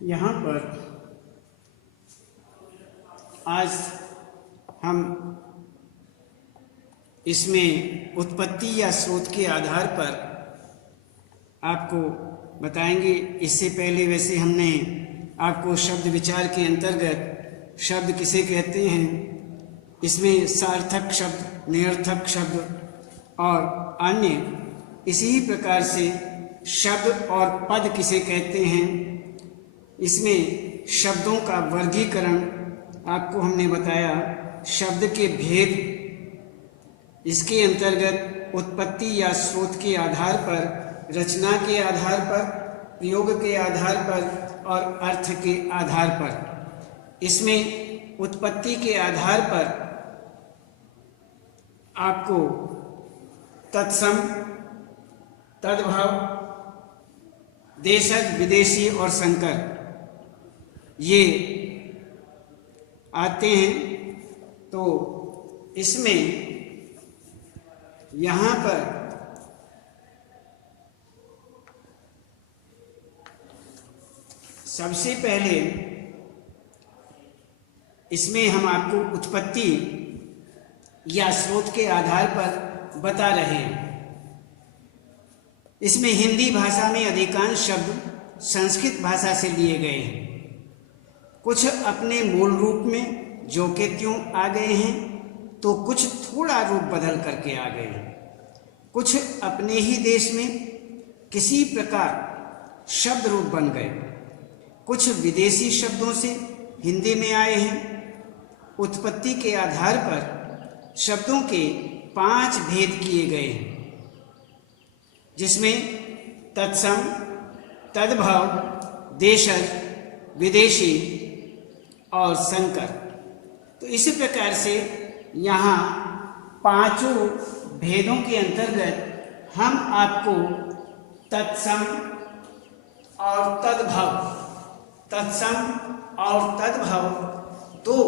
यहाँ पर आज हम इसमें उत्पत्ति या स्रोत के आधार पर आपको बताएंगे। इससे पहले वैसे हमने आपको शब्द विचार के अंतर्गत शब्द किसे कहते हैं, इसमें सार्थक शब्द, निरर्थक शब्द और अन्य इसी प्रकार से शब्द और पद किसे कहते हैं, इसमें शब्दों का वर्गीकरण आपको हमने बताया। शब्द के भेद, इसके अंतर्गत उत्पत्ति या स्रोत के आधार पर, रचना के आधार पर, प्रयोग के आधार पर और अर्थ के आधार पर। इसमें उत्पत्ति के आधार पर आपको तत्सम, तद्भव, देशज, विदेशी और संकर ये आते हैं। तो इसमें यहाँ पर सबसे पहले इसमें हम आपको उत्पत्ति या स्रोत के आधार पर बता रहे हैं। इसमें हिंदी भाषा में अधिकांश शब्द संस्कृत भाषा से लिए गए हैं। कुछ अपने मूल रूप में जो के त्यों आ गए हैं, तो कुछ थोड़ा रूप बदल करके आ गए हैं। कुछ अपने ही देश में किसी प्रकार शब्द रूप बन गए। कुछ विदेशी शब्दों से हिंदी में आए हैं। उत्पत्ति के आधार पर शब्दों के 5 भेद किए गए हैं, जिसमें तत्सम, तद्भव, देशज, विदेशी और संकर। तो इसी प्रकार से यहाँ 5 भेदों के अंतर्गत हम आपको तत्सम और तद्भव, तत्सम और तद्भव 2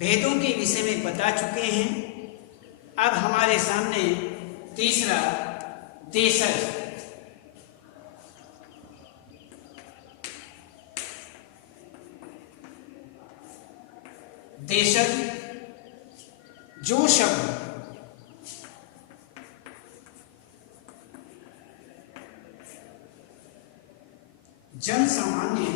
भेदों के विषय में बता चुके हैं। अब हमारे सामने तीसरा देशज। देशज जो शब्द जन सामान्य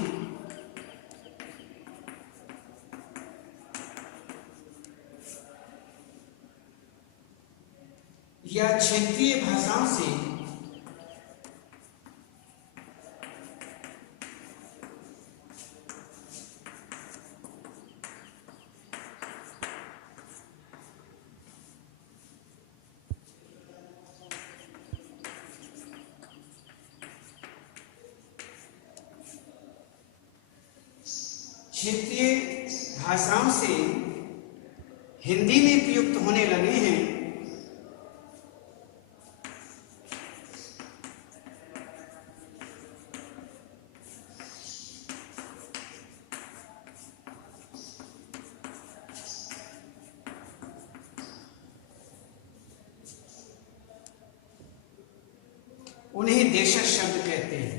या क्षेत्रीय भाषाओं से हिंदी में प्रयुक्त होने लगे हैं। उन्हें देशज शब्द कहते हैं।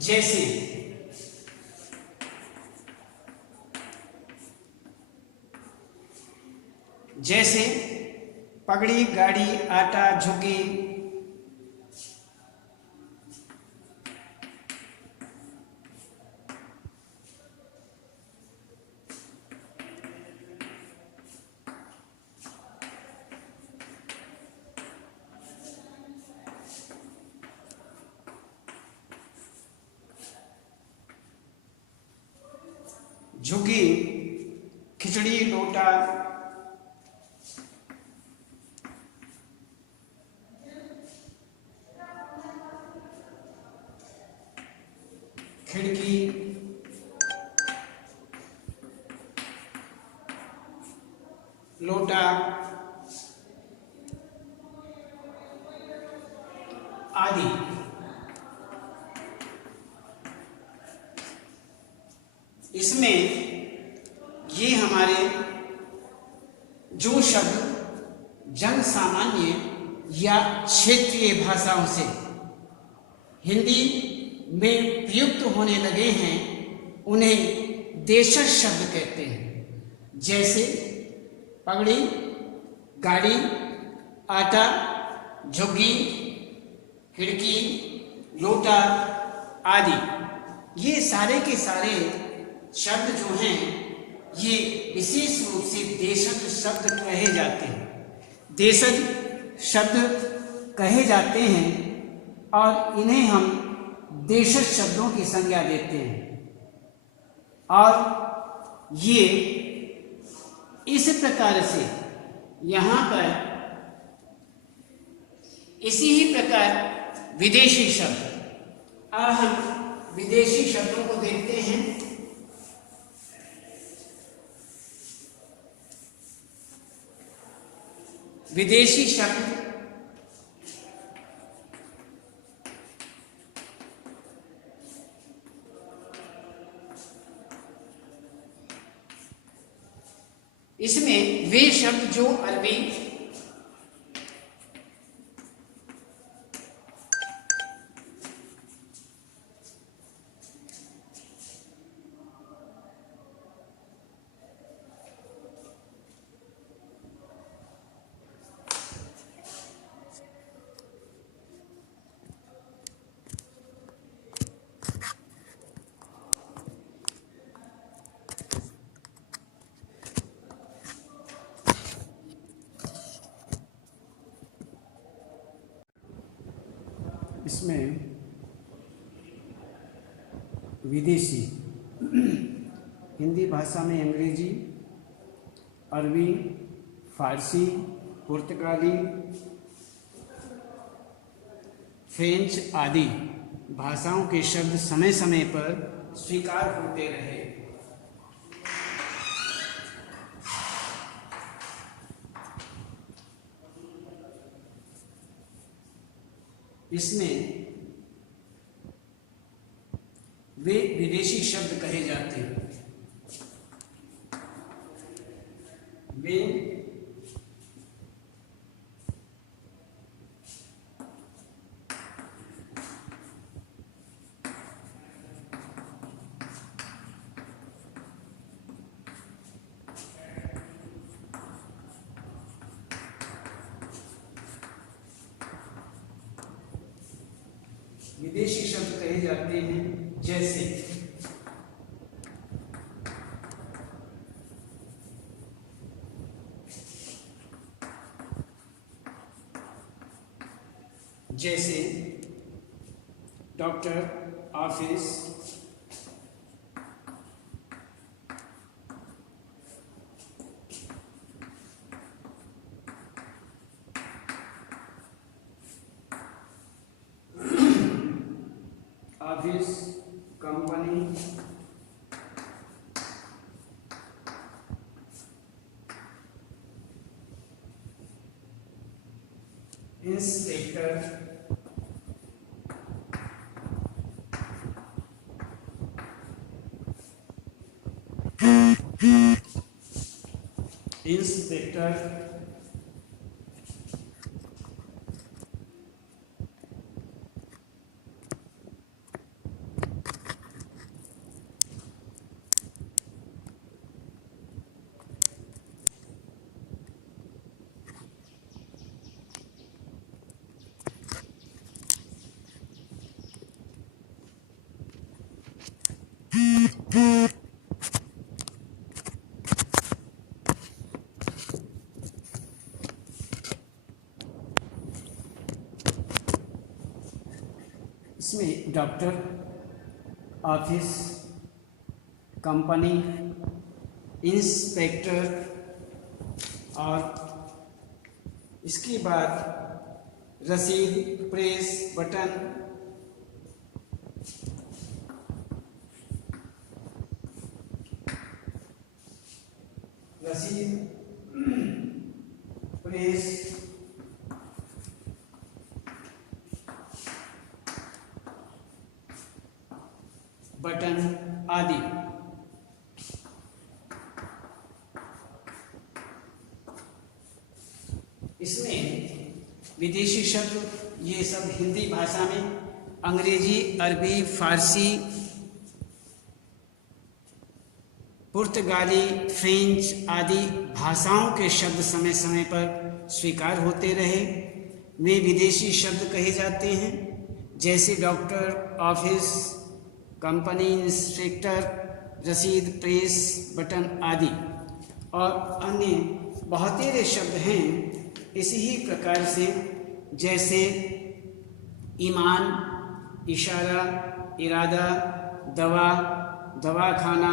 जैसे जैसे पगड़ी, गाड़ी, आटा, झुग्गी, झुग्गी, खिचड़ी, लोटा, खिड़की, लोटा आदि इसमें ये हमारे जो शब्द जन सामान्य या क्षेत्रीय भाषाओं से हिंदी में प्रयुक्त होने लगे हैं उन्हें देशज शब्द कहते हैं। जैसे पगड़ी, गाड़ी, आटा, झुग्गी, खिड़की, लोटा आदि। ये सारे के सारे शब्द जो हैं ये विशेष रूप से देशज शब्द कहे जाते हैं। देशज शब्द कहे जाते हैं और इन्हें हम देशज शब्दों की संज्ञा देते हैं और ये इस प्रकार से यहाँ पर इसी ही प्रकार विदेशी शब्द। अब हम विदेशी शब्दों को देखते हैं। विदेशी शब्द इसमें वे शब्द जो अरबी, इसमें विदेशी हिंदी भाषा में अंग्रेजी, अरबी, फारसी, पुर्तगाली, फ्रेंच आदि भाषाओं के शब्द समय समय पर स्वीकार होते रहे। इसमें वे विदेशी शब्द कहे जाते हैं। वे विदेशी शब्द कहे जाते हैं। जैसे जैसे doctor, office, office, company, inspector, inspector, इसमें डॉक्टर, ऑफिस, कंपनी, इंस्पेक्टर और इसके बाद रसीद, प्रेस, बटन, रसीद, प्रेस, बटन आदि विदेशी शब्द ये सब हिंदी भाषा में अंग्रेजी, अरबी, फारसी, पुर्तगाली, फ्रेंच आदि भाषाओं के शब्द समय समय पर स्वीकार होते रहे। वे विदेशी शब्द कहे जाते हैं, जैसे डॉक्टर, ऑफिस, कंपनी, इंस्पेक्टर, रसीद, प्रेस, बटन आदि। और अन्य बहुतेरे शब्द हैं इसी ही प्रकार से, जैसे ईमान, इशारा, इरादा, दवा, दवाखाना,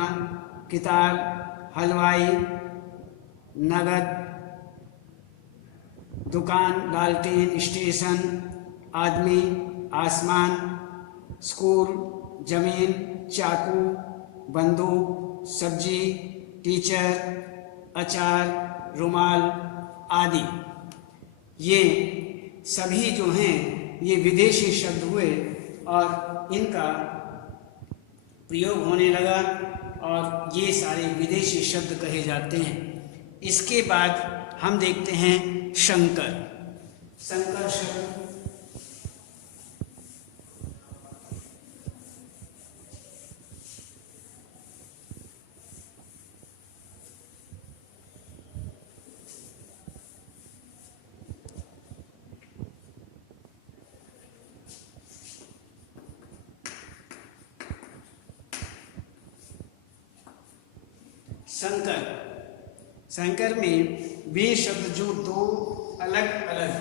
किताब, हलवाई, नगद, दुकान, लालटेन, स्टेशन, आदमी, आसमान, स्कूल, जमीन, चाकू, बंदूक, सब्जी, टीचर, अचार, रुमाल आदि। ये सभी जो हैं ये विदेशी शब्द हुए और इनका प्रयोग होने लगा और ये सारे विदेशी शब्द कहे जाते हैं। इसके बाद हम देखते हैं शंकर। शंकर शब्द शंकर में वे शब्द जो दो अलग अलग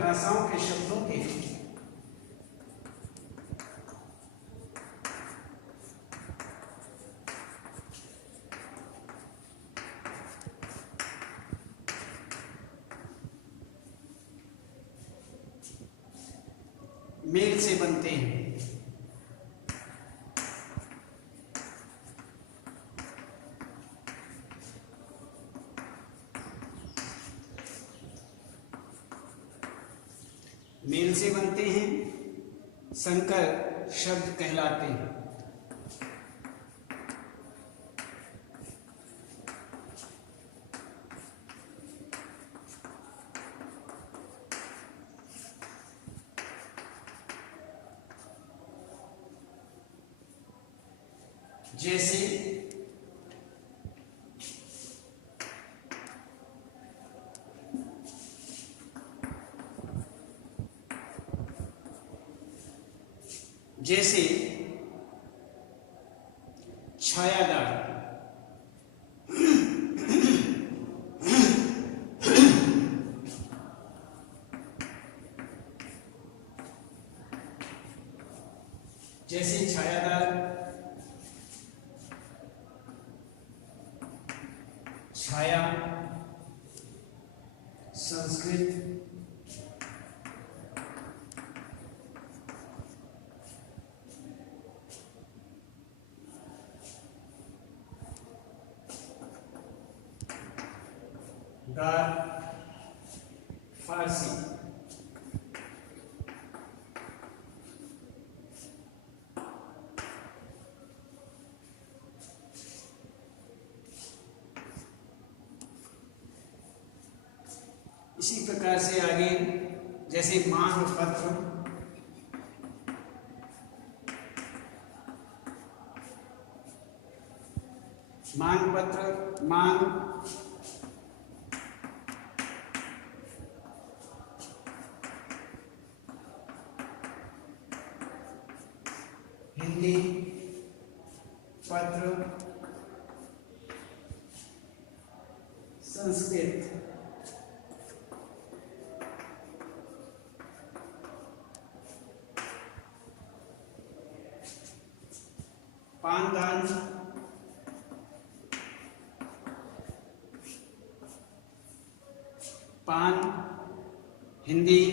भाषाओं के शब्दों के मेल से बनते हैं। मेल से बनते हैं, संकर शब्द कहलाते हैं। जैसे जैसे छायादार, जैसे छायादार, छाया, संस्कृत, दार, फारसी। इसी प्रकार से आगे जैसे मांग पत्र, मांग पत्र, मांग, हिंदी, पत्र, संस्कृत, पानदान, पान, हिंदी,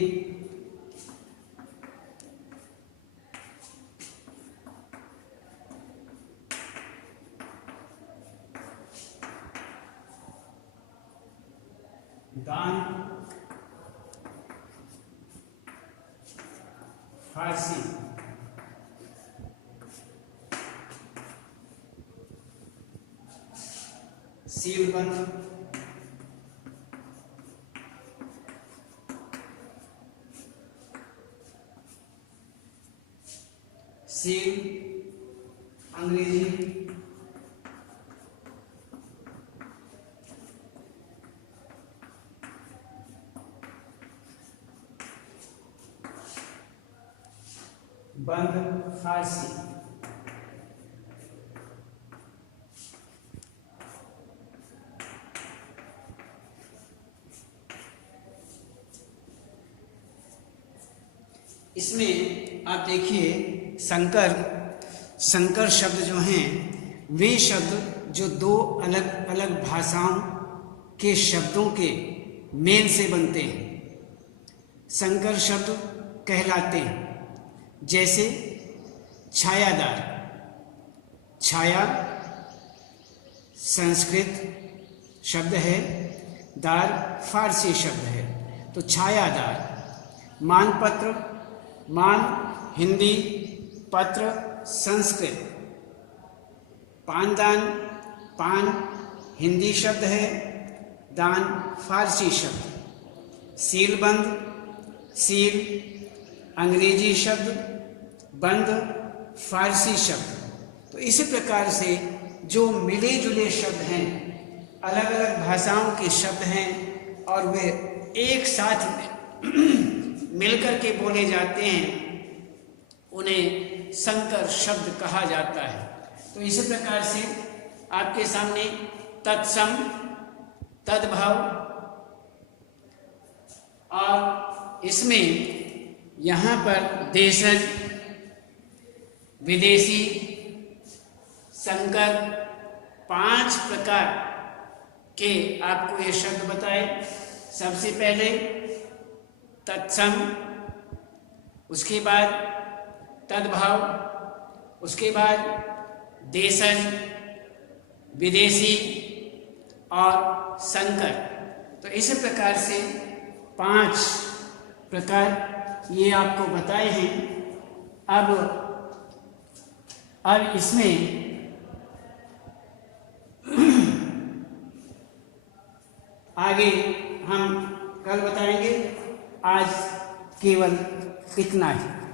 फारसी, सीलबंद, सील अंग्रेजी, बंद फारसी। इसमें आप देखिए संकर शब्द जो हैं वे शब्द जो दो अलग अलग भाषाओं के शब्दों के मेल से बनते हैं संकर शब्द कहलाते हैं। जैसे छायादार, छाया संस्कृत शब्द है, दार फारसी शब्द है, तो छायादार। मानपत्र, मान हिंदी, पत्र संस्कृत। पानदान, पान हिंदी शब्द है, दान फारसी शब्द। सीलबंद, सील अंग्रेजी शब्द, बंद फारसी शब्द। तो इसी प्रकार से जो मिले जुले शब्द हैं, अलग अलग भाषाओं के शब्द हैं और वे एक साथ में मिलकर के बोले जाते हैं, उन्हें संकर शब्द कहा जाता है। तो इसी प्रकार से आपके सामने तत्सम, तद्भव और इसमें यहाँ पर देशज, विदेशी, संकर 5 प्रकार के आपको ये शब्द बताए। सबसे पहले तत्सम, उसके बाद तद्भव, उसके बाद देशज, विदेशी और संकर। तो इस प्रकार से 5 प्रकार ये आपको बताए हैं। अब इसमें आगे हम कल बताएंगे। आज केवल इतना ही।